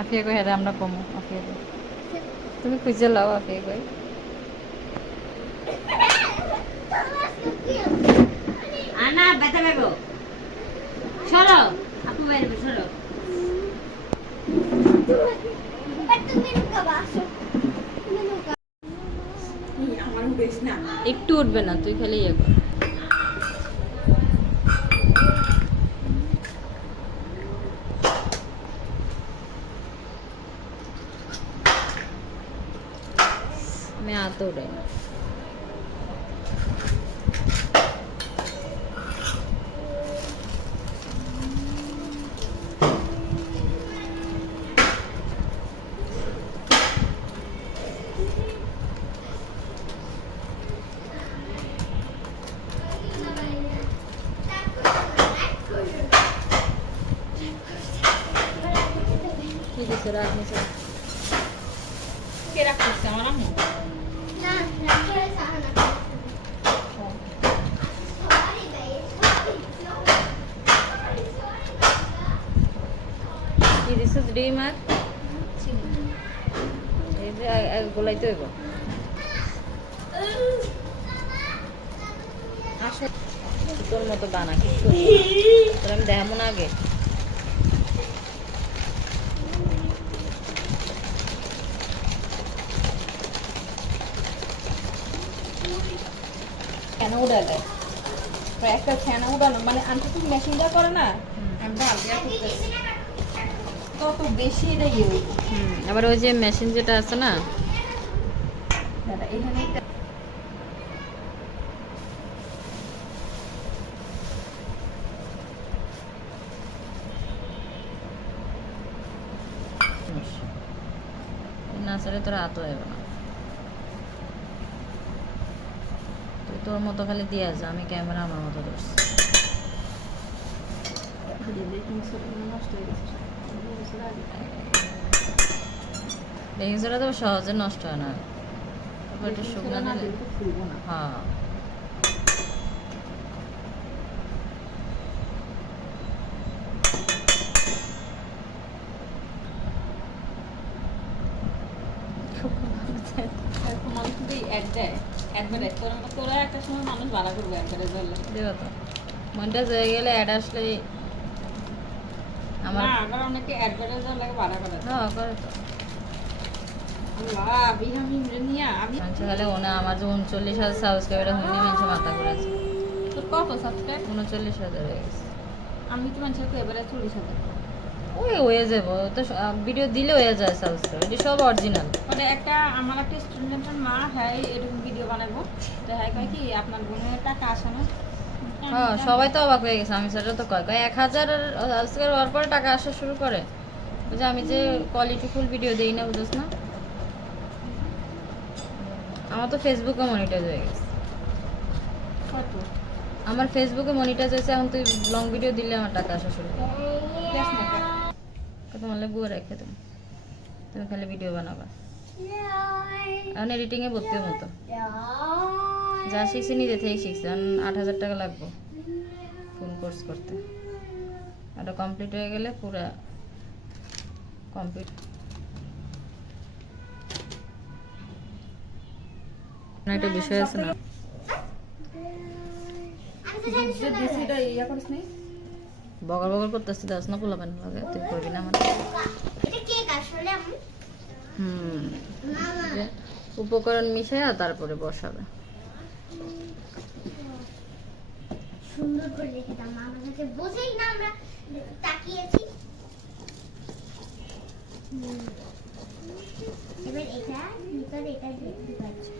আফিয়া কই হেরে আমরা কমো আফিয়া তুমি খুঁজে লাও আফিয়া কই আনা বেটা বেগো সরো আপু বাইরে সরো তুমি রুকা আসো আমার বেশ না একটু উঠবে না তুই খালি ইয়ে কর मैं आता हूँ ठीक है सर आदमी सर কেরা করছে আমার আম্মু না রাখে সাহানা কি দিছিস ডিম আর এই যে গোলাইতে হইব আসো তোর মতো বানা কিছু তোর আমি দেখাবো না আগে ফ্যান উড়ালে একটা ফ্যান উড়ানো মানে আনতে তুমি মেশিন যা করে না আমি তত বেশি এটা ইয়ে হইব আবার ওই যে মেশিন যেটা আছে না দাদা এখানে না সারে তোর হাত হইব না তুই তোর মতো খালি দিয়ে যা আমি ক্যামেরা আমার মতো ধরছি বেকিং সোডা তো সহজে নষ্ট হয় না একটু শুকনো দিলে হ্যাঁ তোরা একটা সময় মানুষ ভাড়া করবে একবারে ধরলে দেবো তো মনটা হয়ে গেলে অ্যাড আসলে আমার আবার অনেকে অ্যাডভার্টাইজ লাগে ভাড়া করে হ্যাঁ করে তো আল্লাহ বিহামি নিয়া আমি মানুষ খালে ওনা আমার যে 39,000 সাবস্ক্রাইবার হইনি মানুষ মাথা করেছে তোর কত সাবস্ক্রাইব 39,000 হয়ে গেছে আমি তো মানুষকে এবারে 40,000 ওই হয়ে যাবো তো ভিডিও দিলে হয়ে যায় সাবস্ক্রাইব এটা সব অরিজিনাল মানে একটা আমার একটা স্টুডেন্টের মা হ্যাঁ এরকম ভিডিও বানাবো তো হ্যাঁ কয় কি আপনার বোনের টাকা আসে না হ্যাঁ সবাই তো অবাক হয়ে গেছে আমি সেটা তো কয় 1,000 সাবস্ক্রাইব হওয়ার পরে টাকা আসা শুরু করে বুঝে আমি যে কোয়ালিটিফুল ভিডিও দেই না বুঝছ না আমার তো ফেসবুকে মনিটাইজ হয়ে গেছে কত আমার ফেসবুকে মনিটাইজ হয়েছে এখন তুই লং ভিডিও দিলে আমার টাকা আসা শুরু করে তোমার লাগবে রেখে তুমি তুমি খালি ভিডিও বানাবা এখন এডিটিংয়ে ভর্তির মতো যা শিখছি নিজে থেকেই শিখছি এখন 8,000 টাকা লাগবে ফুল কোর্স করতে ওটা কমপ্লিট হয়ে গেলে পুরো কমপ্লিট একটা বিষয় আছে না, আমি তো জানি যে দিছি এটা ইয়া করিস নাই বগর বগর করতেছি, দাস না পোলা পানি লাগে, তুই করবি না আমার। এটা কেক আসলে আমি মামা যে উপকরণ মিশাইয়া তারপরে বসাবে। সুন্দর করে রেখে দাও, মামার কাছে বসেই না আমরা তাকিয়েছি। এবার এটা ভিতরে এটা দিয়ে দিতে পারছি।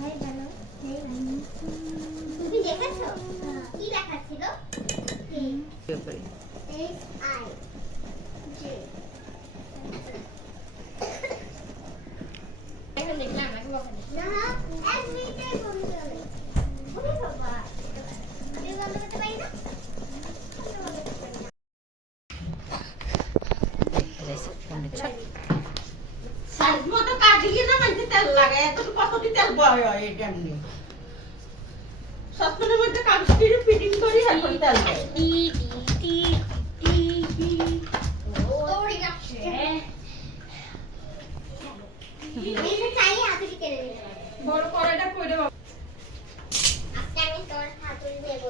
হয়ে গেল, হয়ে গেল। তুমি দেখেছো কি লেখা ছিল? এখন দেখলাম এখন বকা দিই। না, এক মিনিটেই বন্ধ হবে। ওরে বাবা, আমি বন্ধ করতে পারি না? আমি বন্ধ করতে পারি না। সাইজ মতো কাটিয়ে না মানে তেল লাগে, এত কতটি তেল বয় হয় এটা এমনি সসপ্যানের মধ্যে কাগজ দিয়ে ফিটিং করি আর করে তেল দেয়। ওরে যাচ্ছে। আমি তো চাইলে হাতুড়ি কেড়ে নিতে পারি। বড় কড়াইটা কইরে বাবা আজকে আমি তোর হাতুড়ি দেব।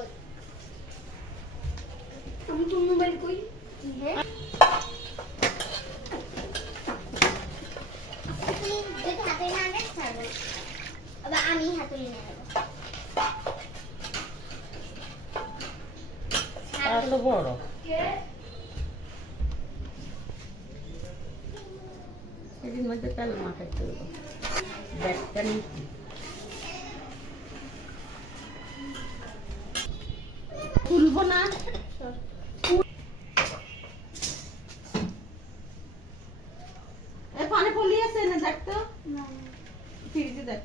তুমি তো মোবাইল কই হ্যাঁ? তুই যদি হাতুড়ি না আনিস, ছাড়বো না। আবার আমি হাতুড়ি নিয়ে নেবো। এত বড় এর মধ্যে তেল মাখাইতে হবে, ব্যাগটা নিচ্ছি খুলবো না। পানে পলি আছে না, দেখ তো ফ্রিজে দেখ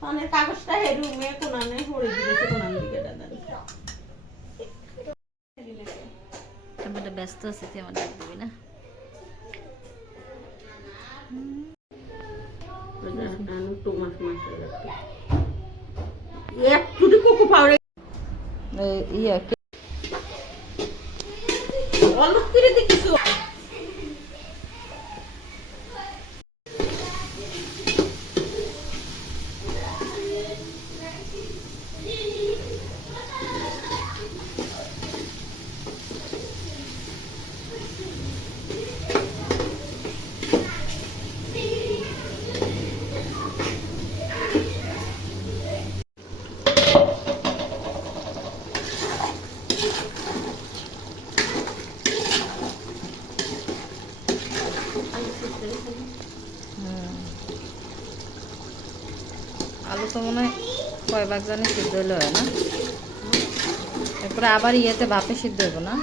পানের কাগজটা হেরুমে কোনানে হরে দিয়েছে, কোনান দিকে দাদা আমি ব্যস্ত আছি, তুই আমার ডাক দিবি না। টমাস মাছ একটু কোকো পাউডার ইয়ে অল্প করে দিচ্ছ। আলু তো মনে হয় কয় ভাগ জানি সিদ্ধ হলে হয় না, এরপরে আবার ইয়েতে ভাপে সিদ্ধ হইব না।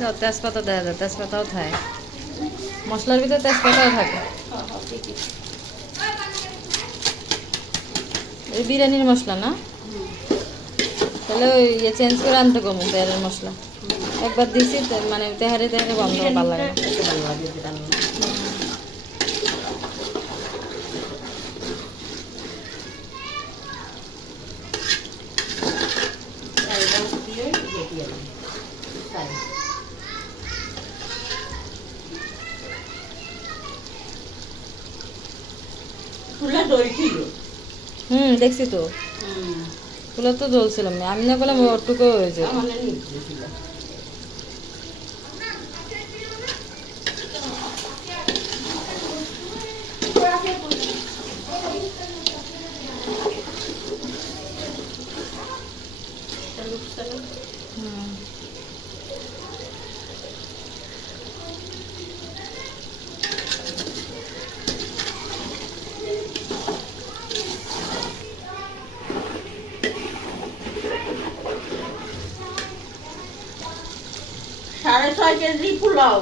দাও, তেজপাতা দেওয়া যায়, তেজপাতাও থাকে মশলার ভিতরে, তেজপাতাও থাকে। এই বিরিয়ানির মশলা না, তাহলে ওই ইয়ে চেঞ্জ করে আনতে কমু তেহারের মশলা। একবার দিছি মানে তেহারে তেহারে গন্ধ ভালো লাগে না। চুলা দই ছিল। দেখছি তো, ফুলে তো জ্বলছিলাম, আমি না বললাম ওটুকু হয়েছে। আমাদের নিচে ছিল। সাড়ে 6 কেজি পোলাও,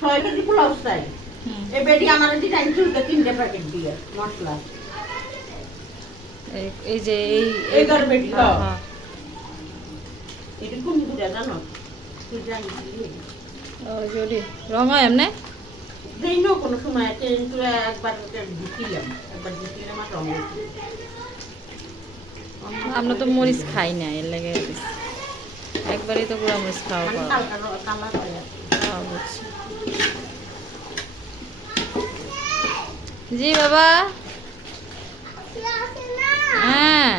6 কেজি পোলাও চাই, এই বেডি আমার ডিজাইন চুলকে 3টে প্যাকেট দিয়ে মশলা এই যে এই এই ঘর বেডি হ্যাঁ, দাও হ্যাঁ। এটা কোন গুড়া জানো তুই জানিস ওই যে ওটি রং হয় এমনি দেই না কোনো সময় কিন্তু একবার দিছিলাম আর রং আমরা তো মরিচ খাই না এর লাগে একবারই তো গুঁড়া মরিচ খাওয়া মানে পাওয়া কালার হয় খাওয়া বুঝছি জি বাবা আসলে আসে না হ্যাঁ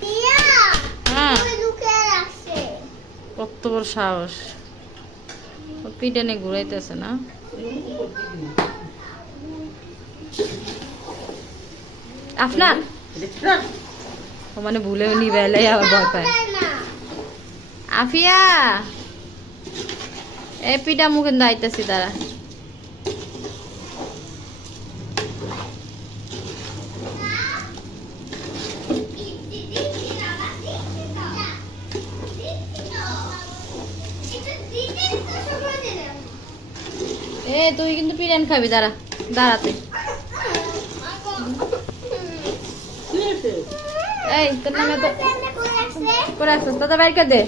টিয়া হ্যাঁ ওই লুকিয়ে রাখছে কত বড় সাহস ও পিটানে ঘুরাইতেছে না আপনার ও মানে ভুলেও নিবে এলাই আবার ভয় পায় না আফিয়া এ পিঠা মুখে দাইতেছি তারা এ তুই কিন্তু পিরান খাবি দাঁড়া দাঁড়াতে এই তোর নামে তো করে আসছিস দাদা বাইর করে দে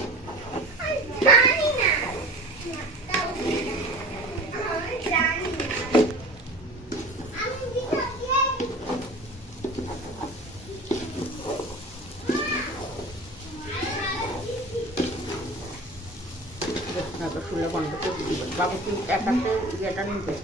শুলে বন্ধ করে দিবেন বাবু তুই একাতে ইয়েটা নিবে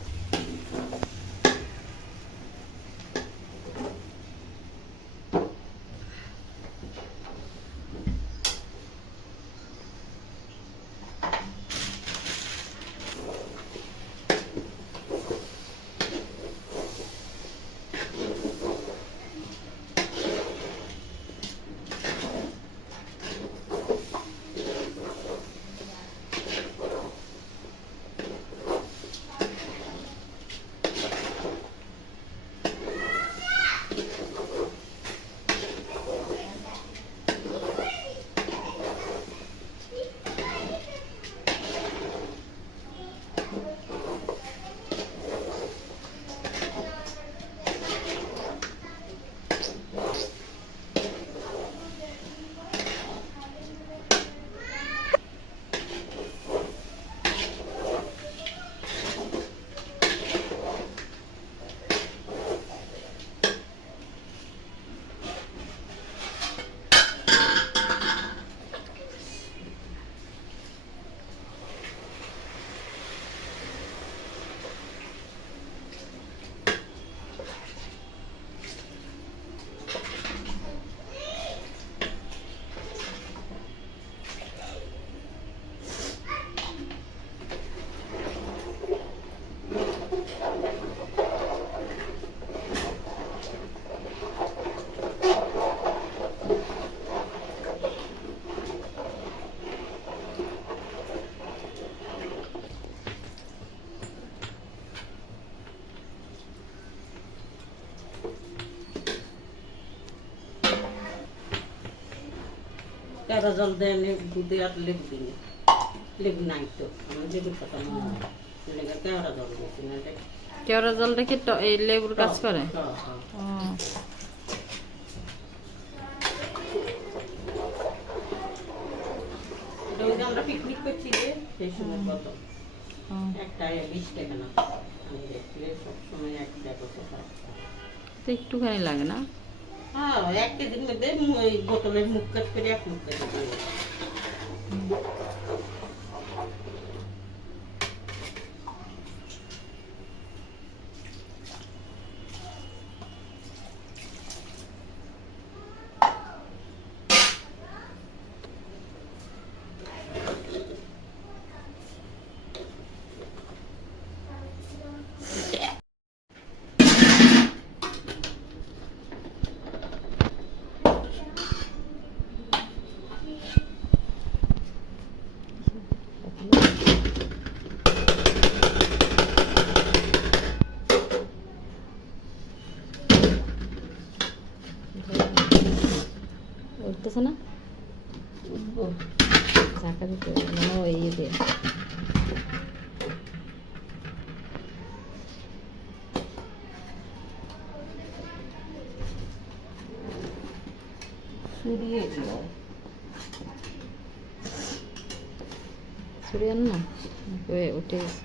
তেরো জল দেয় দুধে আর লেবু দিনে লেবু নাই তো আমার লেবুর কথা মনে হয় লেগে কেওড়া জল দিয়েছি না কেওড়া জলটা কি এই লেবুর কাজ করে ও এটা ওই যে আমরা পিকনিক করছি যে সেই সময় কত ও। একটা 20 টাকা না আমি দেখলে সবসময় একটা কত তো একটুখানি লাগে না হ্যাঁ 1 কেজির মধ্যে ওই বোতলের মুখ কাট করে 1 মুখ কেটে দিয়ে উঠতেছে না চাকা দিতে মানে ওই ইয়ে দিয়ে ছড়িয়ে দিও ছড়িয়ে আন না উঠে গেছে।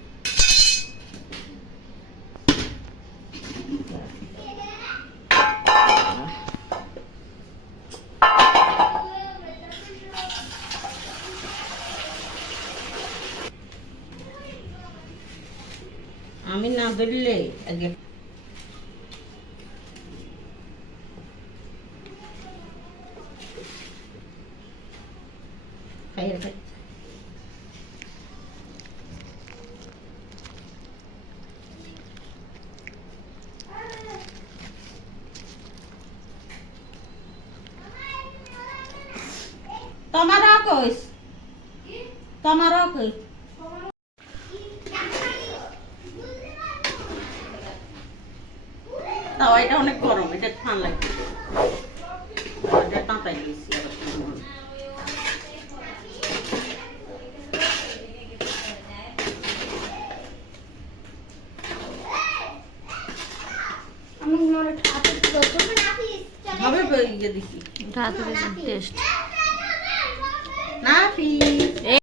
আমি না ধরলে আগে খাইয়ে খাই তোমারও কইস তোমারও কই তাও এটা অনেক গরম এটা ঠান্ডা লাগবে এটা কাঁচাই দিয়েছি আবার কেমন। আমি মনে হাতে প্রথম রাখিস হবে ইয়ে দিছি ওটা হাতে টেস্ট না ফি